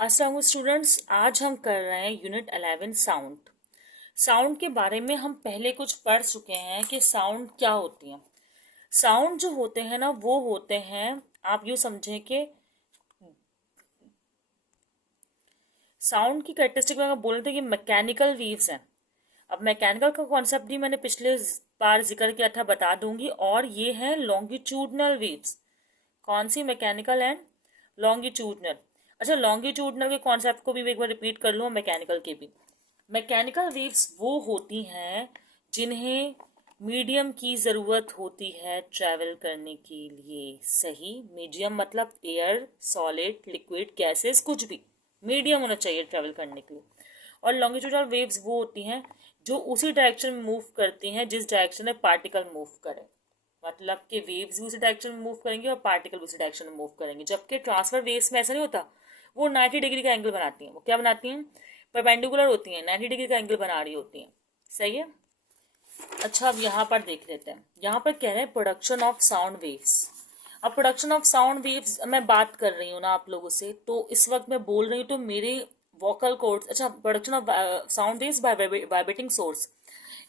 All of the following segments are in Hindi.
अस्सलाम स्टूडेंट्स, आज हम कर रहे हैं यूनिट 11 साउंड। साउंड के बारे में हम पहले कुछ पढ़ चुके हैं कि साउंड क्या होती हैं। साउंड जो होते हैं ना, वो होते हैं, आप यूँ समझें कि साउंड की कैरेक्टरिस्टिक में अगर बोलते हैं कि मैकेनिकल वेव्स हैं। अब मैकेनिकल का कॉन्सेप्ट भी मैंने पिछले बार जिक्र किया था, बता दूंगी। और ये हैं लॉन्गिट्यूडनल वेव्स। कौन सी? Mechanical and longitudinal. अच्छा, लॉन्गिट्यूडनल के कॉन्सेप्ट को भी एक बार रिपीट कर लूँ, मैकेनिकल के भी। मैकेनिकल वेव्स वो होती हैं जिन्हें मीडियम की ज़रूरत होती है ट्रैवल करने के लिए। सही, मीडियम मतलब एयर, सॉलिड, लिक्विड, गैसेस, कुछ भी मीडियम होना चाहिए ट्रैवल करने के लिए। और लॉन्गिट्यूडनल वेव्स वो होती हैं जो उसी डायरेक्शन में मूव करती हैं जिस डायरेक्शन में पार्टिकल मूव करे। मतलब कि वेव्स भी उसी डायरेक्शन में मूव करेंगे और पार्टिकल भी उसी डायरेक्शन में मूव करेंगे। जबकि ट्रांसफर वेव्स में ऐसा नहीं होता, वो 90 डिग्री का एंगल बनाती हैं। वो क्या बनाती हैं? परपेंडिकुलर होती हैं, 90 डिग्री का एंगल बना रही होती हैं। सही है। अच्छा, अब यहाँ पर देख लेते हैं। यहाँ पर कह रहे हैं प्रोडक्शन ऑफ साउंड वेव्स। अब प्रोडक्शन ऑफ साउंड वेव्स मैं बात कर रही हूँ ना आप लोगों से, तो इस वक्त मैं बोल रही हूँ तो मेरे वोकल कॉर्ड्स। अच्छा, production of sound waves by vibrating source.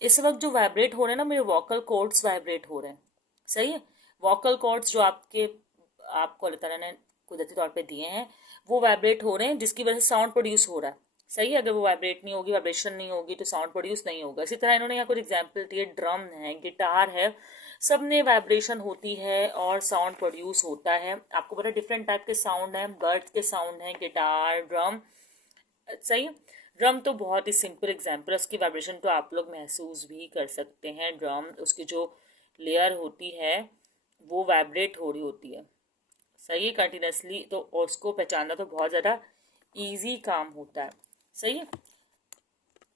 इस वक्त जो वाइब्रेट हो रहे हैं ना, मेरे वोकल कॉर्ड्स वाइब्रेट हो रहे हैं। सही है। वोकल कॉर्ड्स जो आपको अल्लाह ताला ने कुदरती तौर पे दिए हैं, वो वाइब्रेट हो रहे हैं, जिसकी वजह से साउंड प्रोड्यूस हो रहा है। सही है। अगर वो वाइब्रेट नहीं होगी, वाइब्रेशन नहीं होगी, तो साउंड प्रोड्यूस नहीं होगा। इसी तरह इन्होंने यहाँ कुछ एग्जाम्पल दिए। ड्रम है, गिटार है, सब में वाइब्रेशन होती है और साउंड प्रोड्यूस होता है। आपको पता है डिफरेंट टाइप के साउंड हैं, बर्ड्स के साउंड हैं, गिटार, ड्रम। सही है। ड्रम तो बहुत ही सिंपल एग्जाम्पल है, उसकी वाइब्रेशन तो आप लोग महसूस भी कर सकते हैं। ड्रम, उसकी जो लेयर होती है वो वाइब्रेट हो रही होती है। सही है, कंटिन्यूसली। तो और उसको पहचानना तो बहुत ज़्यादा इजी काम होता है। सही है।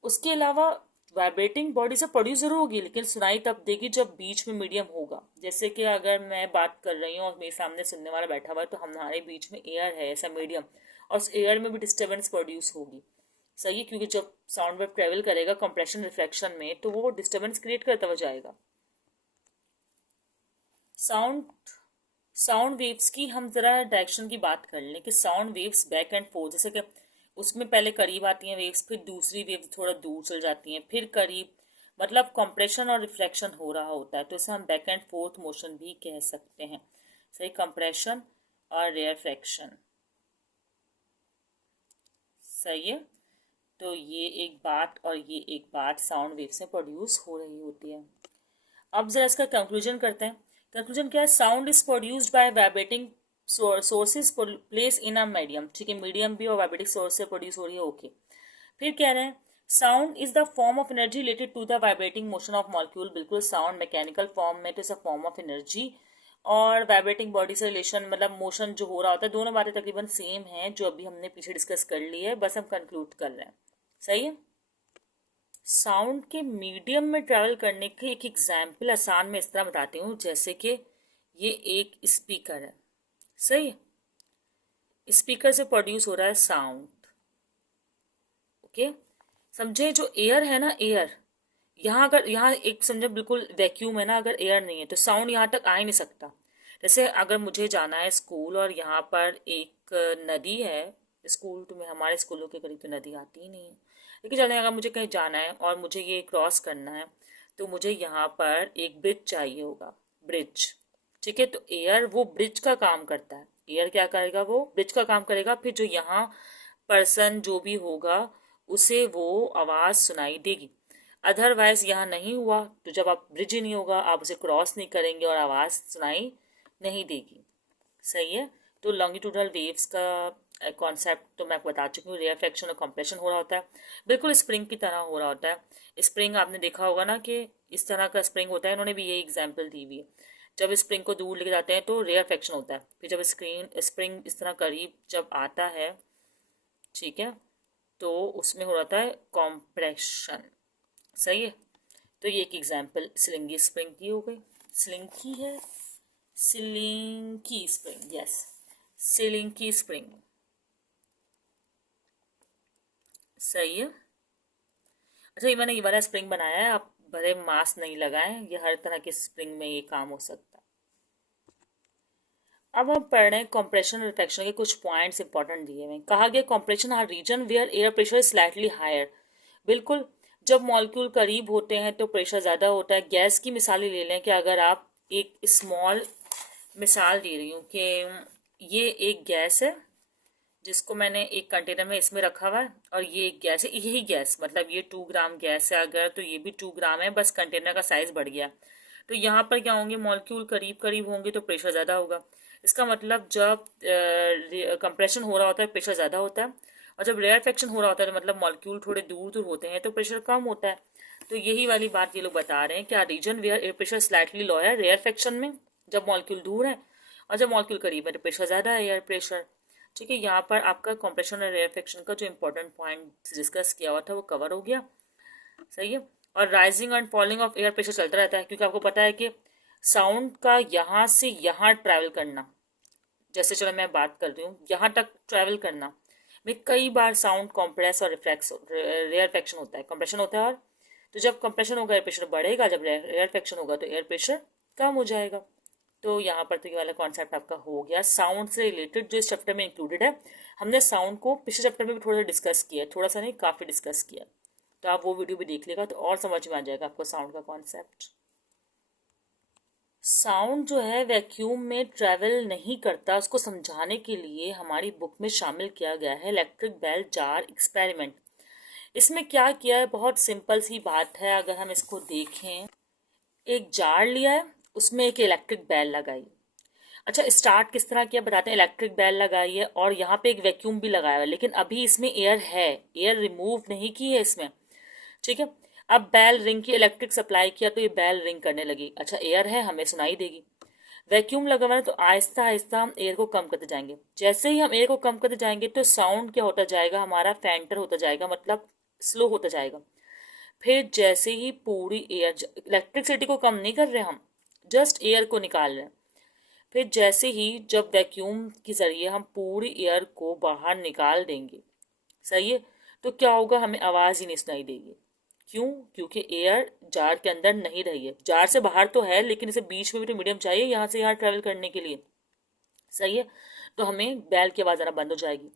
उसके अलावा वाइब्रेटिंग बॉडी से प्रोड्यूस जरूर होगी, लेकिन सुनाई तब देगी जब बीच में मीडियम होगा। जैसे कि अगर मैं बात कर रही हूँ और मेरे सामने सुनने वाला बैठा हुआ है, तो हमारे बीच में एयर है, ऐसा मीडियम, और उस एयर में भी डिस्टर्बेंस प्रोड्यूस होगी। सही है, क्योंकि जब साउंड वेव ट्रेवल करेगा कंप्रेशन रिफ्लेक्शन में, तो वो डिस्टर्बेंस क्रिएट करता हुआ जाएगा। साउंड साउंड वेव्स की हम ज़रा डायरेक्शन की बात कर लें कि sound waves back and fourth, जैसे कि उसमें पहले करीब आती हैं वेव्स, फिर दूसरी वेव थोड़ा दूर चल जाती हैं, फिर करीब। मतलब कंप्रेशन और रिफ्लेक्शन हो रहा होता है, तो इसे हम बैक एंड फोर्थ मोशन भी कह सकते हैं। सही, कंप्रेशन और रेयरफेक्शन। सही है। तो ये एक बात और ये एक बात साउंड वेव से प्रोड्यूस हो रही होती है। अब जरा इसका कंक्लूजन करते हैं। कंक्लूजन क्या है? Sound is produced by vibrating sources place in a medium. ठीक है, मीडियम भी और वाइब्रेटिंग सोर्स से प्रोड्यूस हो रही है। ओके। फिर कह रहे हैं sound is the form of energy related to the vibrating motion of molecule. बिल्कुल, साउंड मैकेनिकल फॉर्म में तो is a form of energy, और वाइब्रेटिंग बॉडी से रिलेशन मतलब मोशन जो हो रहा होता है। दोनों बातें तकरीबन सेम हैं जो अभी हमने पीछे डिस्कस कर ली है, बस हम कंक्लूड कर रहे हैं। सही है। साउंड के मीडियम में ट्रैवल करने के एक एग्जाम्पल आसान में इस तरह बताती हूँ, जैसे कि ये एक स्पीकर है। सही। स्पीकर से प्रोड्यूस हो रहा है साउंड। ओके। समझे, जो एयर है ना, एयर यहाँ, अगर यहाँ एक समझे बिल्कुल वैक्यूम है ना, अगर एयर नहीं है तो साउंड यहाँ तक आ ही नहीं सकता। जैसे अगर मुझे जाना है स्कूल और यहाँ पर एक नदी है। स्कूल तो में हमारे स्कूलों के करीब तो नदी आती ही नहीं है, लेकिन चलिए अगर मुझे कहीं जाना है और मुझे ये क्रॉस करना है, तो मुझे यहाँ पर एक ब्रिज चाहिए होगा। ब्रिज। ठीक है, तो एयर वो ब्रिज का काम करता है। एयर क्या करेगा? वो ब्रिज का काम करेगा। फिर जो यहाँ पर्सन जो भी होगा, उसे वो आवाज़ सुनाई देगी। अदरवाइज यहाँ नहीं हुआ, तो जब आप ब्रिज ही नहीं होगा, आप उसे क्रॉस नहीं करेंगे और आवाज़ सुनाई नहीं देगी। सही है। तो लॉन्गिट्यूडनल वेव्स का कॉन्सेप्ट तो मैं आपको बता चुकी हूँ। रेयरफेक्शन और कंप्रेशन हो रहा होता है, बिल्कुल स्प्रिंग की तरह हो रहा होता है। स्प्रिंग आपने देखा होगा ना कि इस तरह का स्प्रिंग होता है। इन्होंने भी ये एग्जाम्पल दी हुई है। जब स्प्रिंग को दूर लेके जाते हैं तो रेयरफेक्शन होता है। फिर जब स्प्रिंग इस तरह करीब जब आता है, ठीक है, तो उसमें हो रहा है कॉम्प्रेशन। सही है। तो ये एक एग्जाम्पल स्लिंगी स्प्रिंग की हो गई। स्लिंगी है, स्लिंगी स्प्रिंग, यस, स्लिंगी स्प्रिंग। सही है। अच्छा, ये मैंने ये वाला स्प्रिंग बनाया है, आप भले मास्क नहीं लगाएं, ये हर तरह के स्प्रिंग में ये काम हो सकता है। अब हम पढ़ रहे हैं कंप्रेशन और रिफ्लेक्शन के कुछ पॉइंट्स इंपॉर्टेंट दिए हुए हैं। कहा गया compression are region where air pressure is slightly higher. बिल्कुल, जब मॉलिक्यूल करीब होते हैं तो प्रेशर ज़्यादा होता है। गैस की मिसाल ही ले लें कि अगर आप एक स्मॉल मिसाल दे रही हूँ कि ये एक गैस है जिसको मैंने एक कंटेनर में इसमें रखा हुआ है, और ये एक गैस है, यही गैस मतलब ये 2 ग्राम गैस है अगर, तो ये भी 2 ग्राम है, बस कंटेनर का साइज बढ़ गया। तो यहाँ पर क्या होंगे, मॉलिक्यूल करीब करीब होंगे तो प्रेशर ज़्यादा होगा। इसका मतलब जब कंप्रेशन हो रहा होता है प्रेशर ज़्यादा होता है, और जब रेयरफेक्शन हो रहा होता है तो मतलब मॉलिक्यूल थोड़े दूर दूर होते हैं तो प्रेशर कम होता है। तो यही वाली बात ये लोग बता रहे हैं, क्या region where air pressure slightly low है रेयरफेक्शन में, जब मॉलिक्यूल दूर है, और जब मॉलिक्यूल करीब है तो प्रेशर ज़्यादा है, एयर प्रेशर। ठीक है, यहाँ पर आपका कंप्रेशन और रेयरफेक्शन का जो इंपॉर्टेंट पॉइंट डिस्कस किया हुआ था वो कवर हो गया। सही है। और rising and falling of air pressure चलता रहता है, क्योंकि आपको पता है कि साउंड का यहाँ से यहाँ ट्रैवल करना, जैसे चलो मैं बात कर रही हूँ यहाँ तक ट्रैवल करना में कई बार साउंड कॉम्प्रेस और रिफ्लेक्स रेयरफेक्शन होता है, कंप्रेशन होता है। और तो जब कंप्रेशन होगा एयर प्रेशर बढ़ेगा, जब रेयरफेक्शन होगा तो एयर प्रेशर कम हो जाएगा। तो यहाँ पर तो ये वाला कॉन्सेप्ट आपका हो गया साउंड से रिलेटेड, जो इस चैप्टर में इंक्लूडेड है। हमने साउंड को पिछले चैप्टर में भी थोड़ा डिस्कस किया, थोड़ा सा नहीं काफ़ी डिस्कस किया, तो आप वो वीडियो भी देख लेगा तो और समझ में आ जाएगा आपको साउंड का कॉन्सेप्ट। साउंड जो है वैक्यूम में ट्रैवल नहीं करता, उसको समझाने के लिए हमारी बुक में शामिल किया गया है इलेक्ट्रिक बेल जार एक्सपेरिमेंट। इसमें क्या किया है, बहुत सिंपल सी बात है, अगर हम इसको देखें, एक जार लिया है, उसमें एक इलेक्ट्रिक बेल लगाई। अच्छा, स्टार्ट किस तरह किया बताते हैं। इलेक्ट्रिक बेल लगाई है और यहाँ पे एक वैक्यूम भी लगाया है, लेकिन अभी इसमें एयर है, एयर रिमूव नहीं की है इसमें। ठीक है, अब बेल रिंग की इलेक्ट्रिक सप्लाई किया तो ये बेल रिंग करने लगी। अच्छा, एयर है, हमें सुनाई देगी। वैक्यूम लगा हुआ है तो आहिस्ता आहिस्ता हम एयर को कम करते जाएंगे। जैसे ही हम एयर को कम करते जाएंगे तो साउंड क्या होता जाएगा, हमारा फैंटर होता जाएगा, मतलब स्लो होता जाएगा। फिर जैसे ही पूरी एयर, इलेक्ट्रिसिटी को कम नहीं कर रहे हम, जस्ट एयर को निकाल रहे हैं। फिर जैसे ही जब वैक्यूम के जरिए हम पूरी एयर को बाहर निकाल देंगे, सही है, तो क्या होगा, हमें आवाज़ ही नहीं सुनाई देगी। क्यों? क्योंकि एयर जार के अंदर नहीं रही है, जार से बाहर तो है लेकिन इसे बीच में भी तो मीडियम चाहिए यहाँ से यहाँ ट्रेवल करने के लिए। सही है, तो हमें बैल की आवाज़ आना बंद हो जाएगी।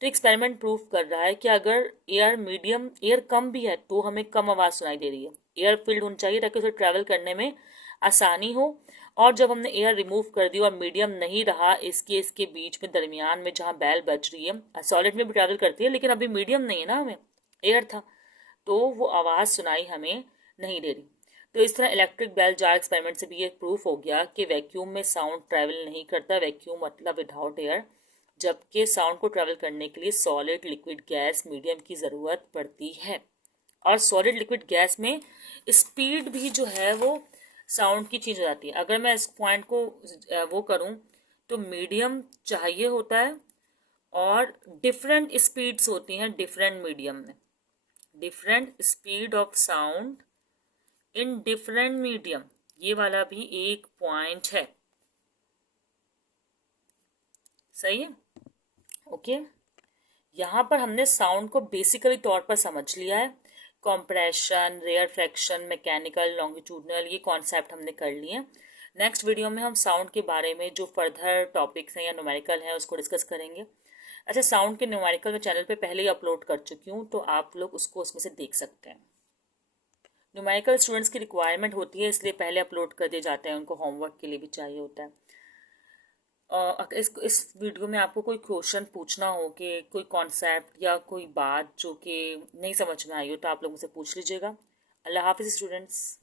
तो एक्सपेरिमेंट प्रूव कर रहा है कि अगर एयर मीडियम, एयर कम भी है तो हमें कम आवाज़ सुनाई दे रही है। एयर फिल्ड होनी चाहिए ताकि उसे ट्रैवल करने में आसानी हो। और जब हमने एयर रिमूव कर दी और मीडियम नहीं रहा, इसके बीच में दरमियान में जहाँ बैल बच रही है, सॉलिड में भी ट्रैवल करती है लेकिन अभी मीडियम नहीं है ना, हमें एयर था, तो वो आवाज़ सुनाई हमें नहीं दे रही। तो इस तरह इलेक्ट्रिक बेल जार एक्सपेरिमेंट से भी ये प्रूफ हो गया कि वैक्यूम में साउंड ट्रैवल नहीं करता, वैक्यूम मतलब विदाउट एयर, जबकि साउंड को ट्रैवल करने के लिए सॉलिड, लिक्विड, गैस, मीडियम की ज़रूरत पड़ती है। और सॉलिड, लिक्विड, गैस में स्पीड भी जो है वो साउंड की चेंज हो जाती है। अगर मैं इस पॉइंट को वो करूं तो मीडियम चाहिए होता है, और डिफरेंट स्पीड्स होती हैं डिफरेंट मीडियम में, different speed of sound in different medium, ये वाला भी एक पॉइंट है। सही है, ओके। यहाँ पर हमने साउंड को बेसिकली तौर पर समझ लिया है। कॉम्प्रेशन, रेयरफेक्शन, मैकेनिकल, लॉन्गिट्यूडनल, ये कॉन्सेप्ट हमने कर लिए हैं। नेक्स्ट वीडियो में हम साउंड के बारे में जो फर्दर टॉपिक्स हैं या न्यूमेरिकल हैं उसको डिस्कस करेंगे। अच्छा, साउंड के न्यूमेरिकल मैं चैनल पे पहले ही अपलोड कर चुकी हूँ, तो आप लोग उसको उसमें से देख सकते हैं। न्यूमेरिकल स्टूडेंट्स की रिक्वायरमेंट होती है, इसलिए पहले अपलोड कर दिए जाते हैं, उनको होमवर्क के लिए भी चाहिए होता है। इस वीडियो में आपको कोई क्वेश्चन पूछना हो कि कोई कॉन्सेप्ट या कोई बात जो कि नहीं समझ में आई हो, तो आप लोग मुझसे पूछ लीजिएगा। अल्लाह हाफिज़ स्टूडेंट्स।